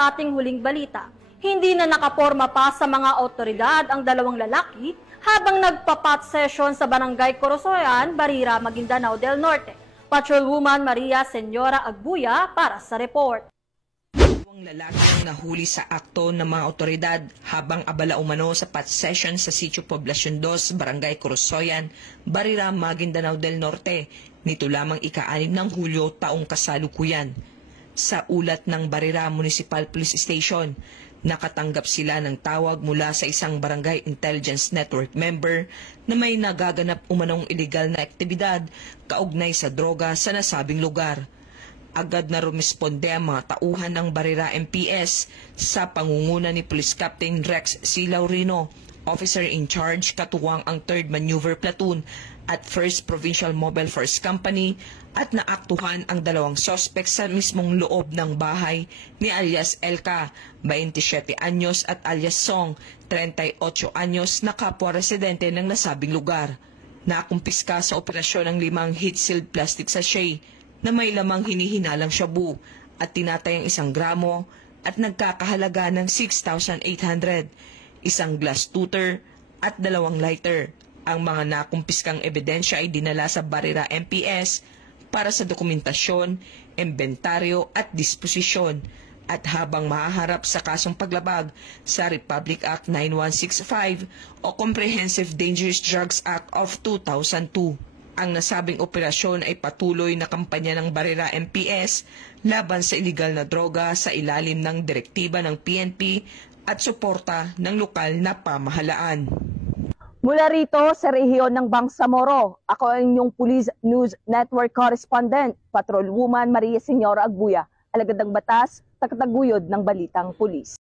sa ating huling balita, hindi na nakaporma pa sa mga otoridad ang dalawang lalaki habang nagpa-pot session sa Barangay Corosoyan, Barira, Maguindanao del Norte. Patrolwoman Maria Senyora Agbuya para sa report. Dalawang lalaki ang nahuli sa akto ng mga otoridad habang abala umano sa pot session sa Sitio Poblacion 2, Barangay Corosoyan, Barira, Maguindanao del Norte, nito lamang ika-6 ng Hulyo taong kasalukuyan. Sa ulat ng Barira Municipal Police Station, nakatanggap sila ng tawag mula sa isang Barangay Intelligence Network member na may nagaganap umanong iligal na aktibidad kaugnay sa droga sa nasabing lugar. Agad na rumisponde ang mga tauhan ng Barira MPS sa pangunguna ni Police Captain Rex C. Laurino, Officer in Charge katuwang ang 3rd Maneuver Platoon at 1st Provincial Mobile Force Company at naaktuhan ang dalawang suspect sa mismong loob ng bahay ni alias Elka, 27 anyos at alias Song, 38 anyos na kapwa residente ng nasabing lugar. Nakumpiska sa operasyon ang 5 heat-sealed plastic sachet na may lamang hinihinalang shabu at tinatayang 1 gramo at nagkakahalaga ng 6,800, isang glass tutor at 2 lighter. Ang mga nakumpiskang ebidensya ay dinala sa Barira MPS para sa dokumentasyon, inventaryo at disposisyon at habang mahaharap sa kasong paglabag sa Republic Act 9165 o Comprehensive Dangerous Drugs Act of 2002. Ang nasabing operasyon ay patuloy na kampanya ng Barira MPS laban sa iligal na droga sa ilalim ng direktiba ng PNP at suporta ng lokal na pamahalaan. Mula rito sa rehiyon ng Bangsamoro, ako ang inyong Police News Network Correspondent, Patrolwoman Maria Senyora Agbuya, alagad ng batas, takataguyod ng balitang pulis.